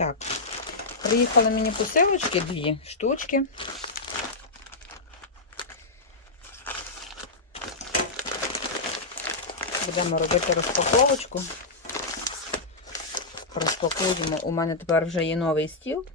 Так, приїхали мені посилочки дві штучки. Будемо робити розпаковочку. Розпакуємо. У мене тепер вже є новий стіл,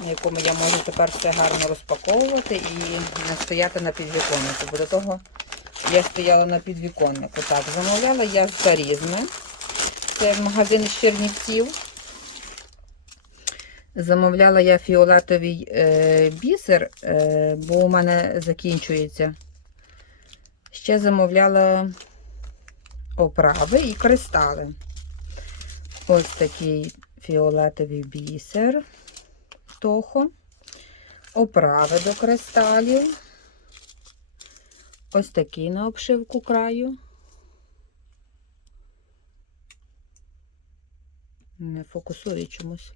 на якому я можу тепер все гарно розпаковувати і не стояти на підвіконнику. Бо до того я стояла на підвіконнику. Так, замовляла я з Парізми. Це магазин з Чернівців. Замовляла я фіолетовий е, бісер, е, бо у мене закінчується. Ще замовляла оправи і кристали. Ось такий фіолетовий бісер тохо. Оправи до кристалів. Ось такий на обшивку краю. Не фокусує чомусь.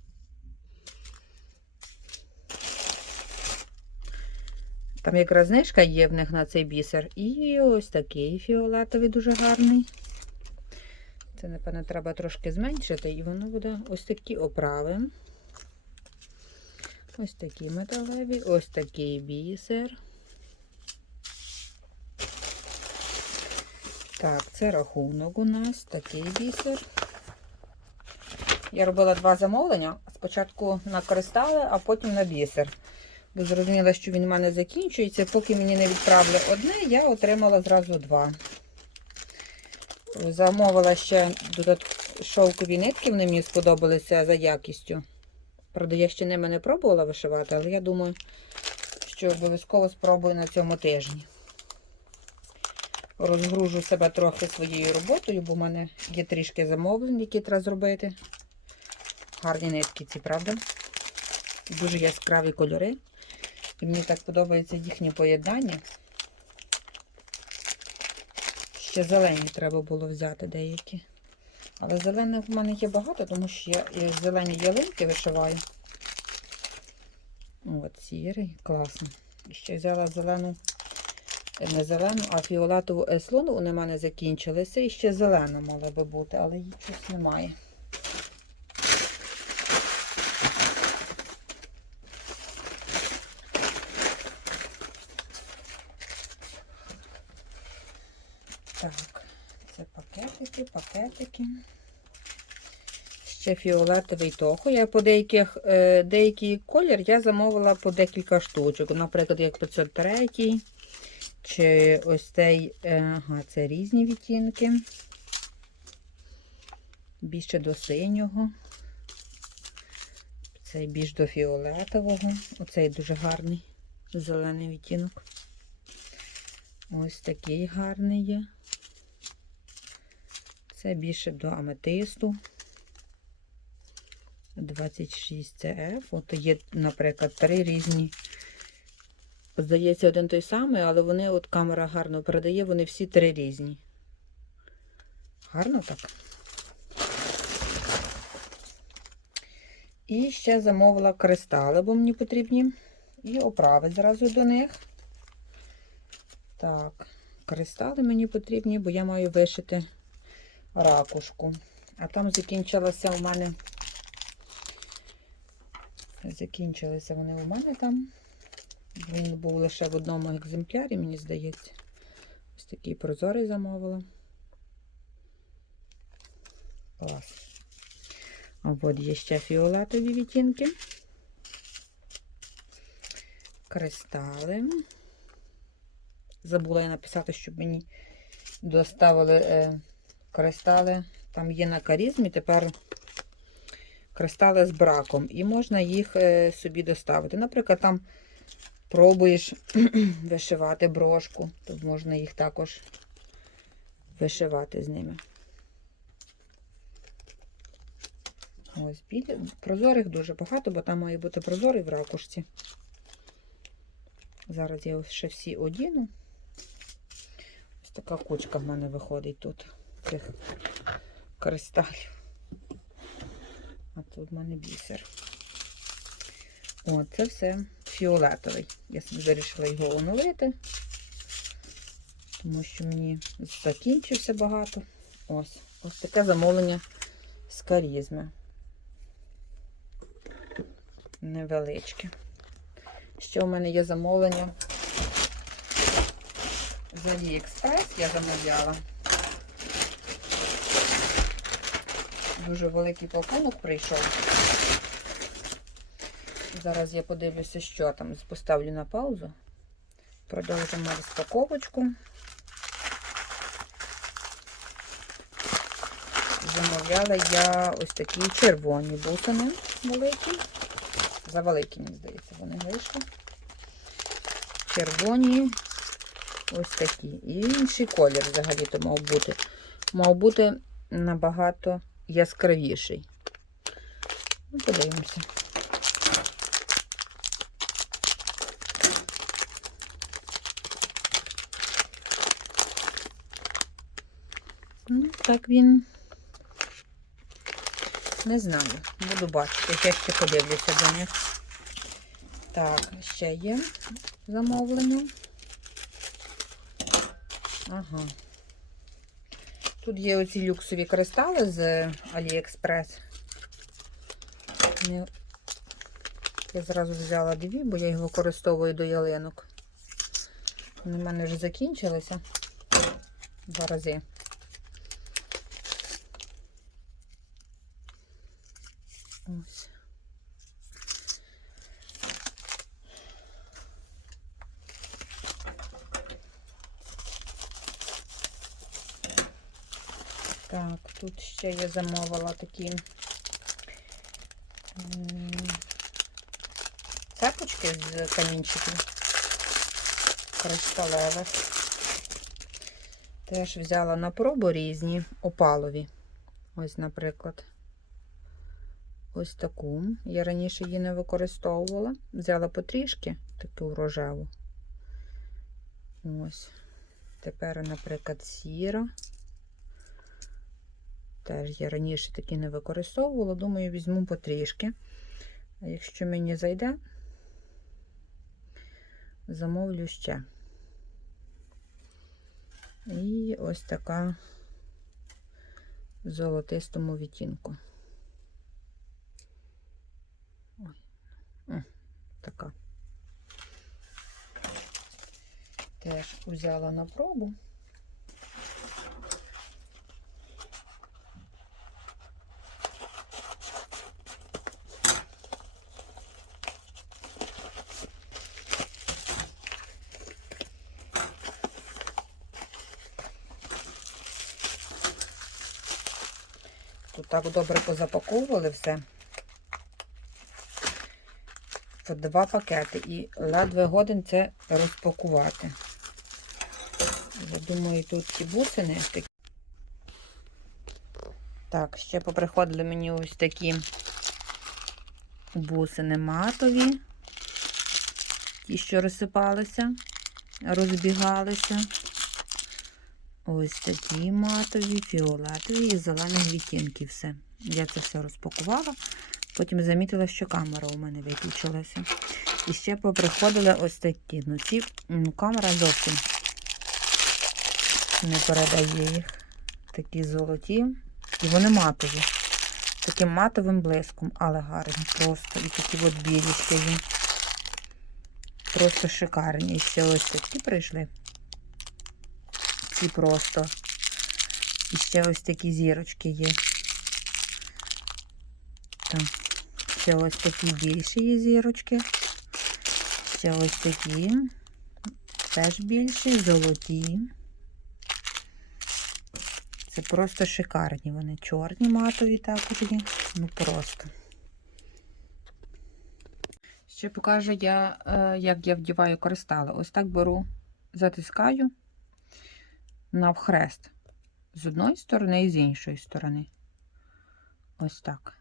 Там якраз знижка є в них на цей бісер. І ось такий фіолетовий дуже гарний. Це, напевно, треба трошки зменшити, і воно буде ось такі оправи. Ось такі металеві, ось такий бісер. Так, це рахунок у нас, такий бісер. Я робила два замовлення. Спочатку на кристали, а потім на бісер. Бо зрозуміла, що він у мене закінчується. Поки мені не відправили одне, я отримала зразу два. Замовила ще шовкові нитки, вони мені сподобалися за якістю. Правда, я ще ними не пробувала вишивати, але я думаю, що обов'язково спробую на цьому тижні. Розгружу себе трохи своєю роботою, бо в мене є трішки замовлень, які треба зробити. Гарні нитки ці, правда? Дуже яскраві кольори. І мені так подобається їхнє поєднання. Ще зелені треба було взяти деякі. Але зелених в мене є багато, тому що я і зелені ялинки вишиваю. От, сірий, класно. І ще взяла зелену, е, не зелену, а фіолетову еслону. Вони в мене закінчилися. І ще зелена мала би бути, але її щось немає. Так, це пакетики, пакетики. Ще фіолетовий тохо. Я по деяких, е, деякий колір я замовила по декілька штучок. Наприклад, як 503 чи ось цей, е, ага, це різні відтінки. Більше до синього. Цей більш до фіолетового. Оцей дуже гарний зелений відтінок. Ось такий гарний є. Це більше до аметисту. 26 CF. От є, наприклад, три різні. Здається, один той самий, але вони, от камера гарно передає, вони всі три різні. Гарно так. І ще замовила кристали, бо мені потрібні. І оправи зразу до них. Так, кристали мені потрібні, бо я маю вишити ракушку. А там закінчилася у мене. Закінчилися вони у мене там. Він був лише в одному екземплярі, мені здається. Ось такий прозорий замовила. Клас. А от є ще фіолетові відтінки. Кристали. Забула я написати, щоб мені доставили е, кристали. Там є на карізмі, тепер кристали з браком. І можна їх е, собі доставити. Наприклад, там пробуєш вишивати брошку, то можна їх також вишивати з ними. Ось білі. Прозорих дуже багато, бо там має бути прозорий в ракушці. Зараз я ще всі одіну. Така кучка в мене виходить тут цих кристалів. А тут в мене бісер. О, це все фіолетовий. Я собі вирішила його оновити, тому що мені закінчився багато. Ось ось таке замовлення з карізми. невеличке. Ще у мене є замовлення з Аліекспрес я замовляла. Дуже великий пакунок прийшов. Зараз я подивлюся, що там. Поставлю на паузу. Продовжимо розпаковочку. Замовляла я ось такі червоні бусини великі. За великі, мені здається, вони вийшли. Червоні ось такі. І інший колір взагалі-то мав бути. Мав бути набагато яскравіший. Ну, подивимося. Ну, так він. Не знаю, буду бачити. Я ще подивлюся до них. Так, ще є замовлення. Ага. Тут є оці люксові кристали з Аліекспрес. Я зразу взяла дві, бо я їх використовую до ялинок. Вони в мене вже закінчилися два рази. Ось. Так, тут ще я замовила такі цепочки з камінчиків кришталевих. Теж взяла на пробу різні опалові. Ось, наприклад. Ось таку. Я раніше її не використовувала. Взяла потрішки таку рожеву. Ось. Тепер, наприклад, сіра. Теж я раніше такі не використовувала. Думаю, візьму потрішки. Якщо мені зайде, замовлю ще. І ось така в золотистому відтінку. О, така. Теж взяла на пробу. Тут так добре позапаковували все. В два пакети і ледве годин це розпакувати. Я думаю, тут ці бусини такі. Так, ще поприходили мені ось такі бусини матові. Ті, що розсипалися, розбігалися. Ось такі матові, фіолетові і зелених відтінків все. Я це все розпакувала. Потім замітила, що камера у мене виключилася. І ще поприходили ось такі. Ну, ці ну, камера зовсім не передає їх. Такі золоті. І вони матові. Таким матовим блиском, але гарні просто. І такі от білі ще є. Просто шикарні. І ще ось такі прийшли. Ці просто. І ще ось такі зірочки є. Так. Ще ось такі більші є зірочки. Ще ось такі. Теж більші, золоті. Це просто шикарні. Вони чорні матові також є. Ну просто. Ще покажу я, е, як я вдіваю кристали. Ось так беру, затискаю навхрест. З одної сторони і з іншої сторони. Ось так.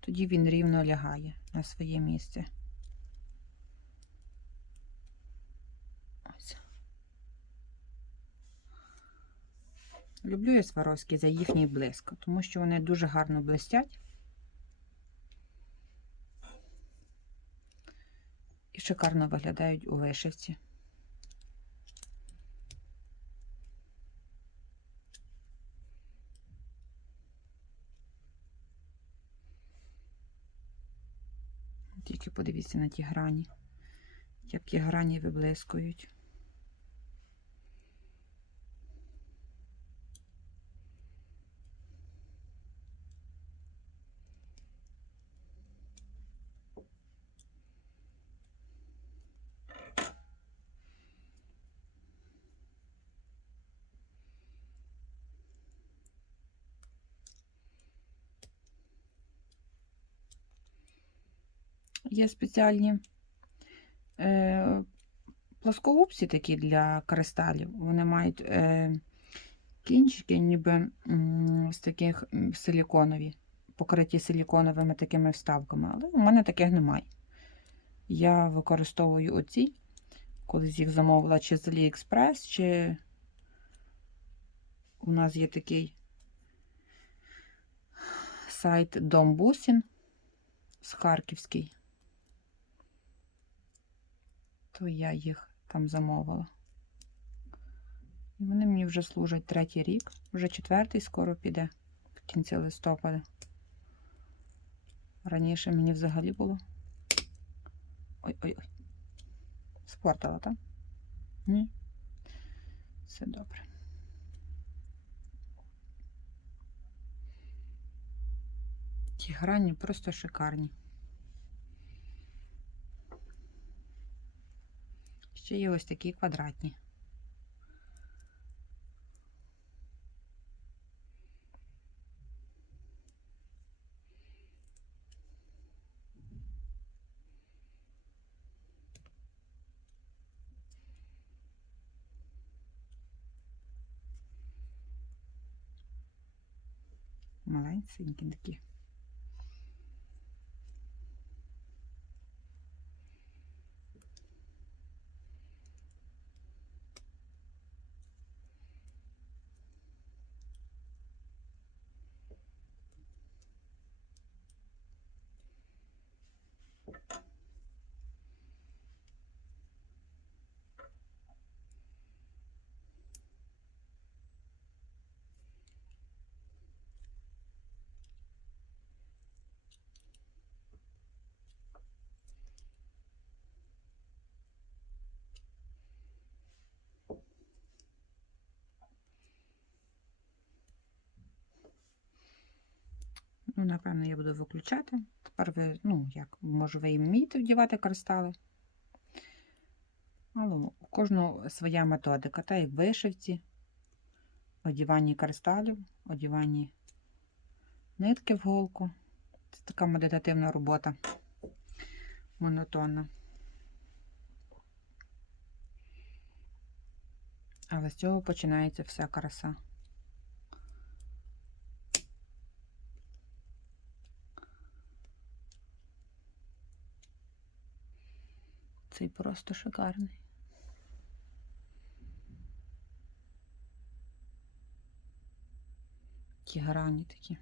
Тоді він рівно лягає на своє місце. Люблю я сваровські за їхній блиск, тому що вони дуже гарно блистять. І шикарно виглядають у вишивці. Тільки подивіться на ті грані, як ті грані виблискують. Є спеціальні е, плоскогубці такі для кристалів. Вони мають е, кінчики, ніби з таких силіконові, покриті силіконовими такими вставками, але у мене таких немає. Я використовую оці, колись їх замовила чи з AliExpress, чи у нас є такий сайт Дом Бусін з Харківський то я їх там замовила. І вони мені вже служать третій рік, вже четвертий скоро піде в кінці листопада. Раніше мені взагалі було. Ой-ой-ой. Спортила, так? Ні. Все добре. Ті грані просто шикарні. Ще є ось такі квадратні. Маленькі такі. Ну, напевно, я буду виключати. Тепер ви, ну, як, може, ви і вмієте вдівати кристали. Але у кожного своя методика, та як вишивці, одіванні кристалів, одіванні нитки в голку. Це така медитативна робота, монотонна. Але з цього починається вся краса. Цей просто шикарний. Ті грані такі.